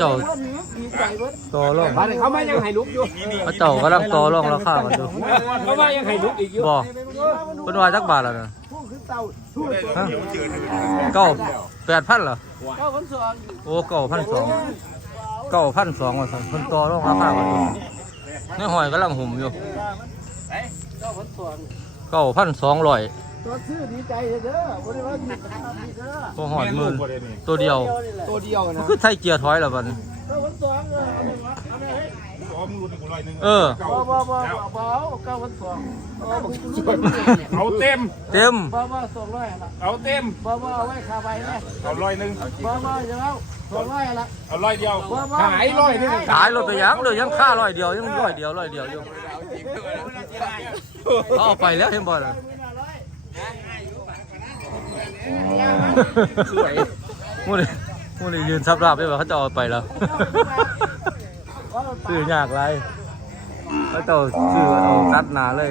เจ้าต่อรอง เขามายังให้ลุกอยู่ เจ้ากำลังต่อรองราคากันอยู่ เขามายังให้ลุกอีกอยู่ บ่เป็นว่าจักบาทแล้วนะฮะ8,000เหรอโอ้9,200ว่าซั่นเพิ่นต่อรองราคากันอยู่ในหอยกำลังหุ่มอยู่9,200ตัวซื้อดีใจเด้อบริวารดีเด้อ บ่หอดหมื่นตัวเดียว นะ คือไทยเกียร์ถอยแล้วบัดนี้ ก็วันสองเอาไหมเออ บ่เก้าวันสอง เอาเต็ม เต็ม บ่200ละ เอาเต็ม บ่เอาไว้คาใบนะ เอา100บ่จะเอา200ละ เอา100เดียวขาย100 ขายรถไปยังเลยยังค่า100เดียวยัง100เดียวอยู่เอาไปแล้วเห็นบ่ล่ะมูนี่ยืนซับราบได้ป่ะเขาจะเอาไปแล้วซื้อยากไรเขาจะซื้อเอาตัดหนาเลย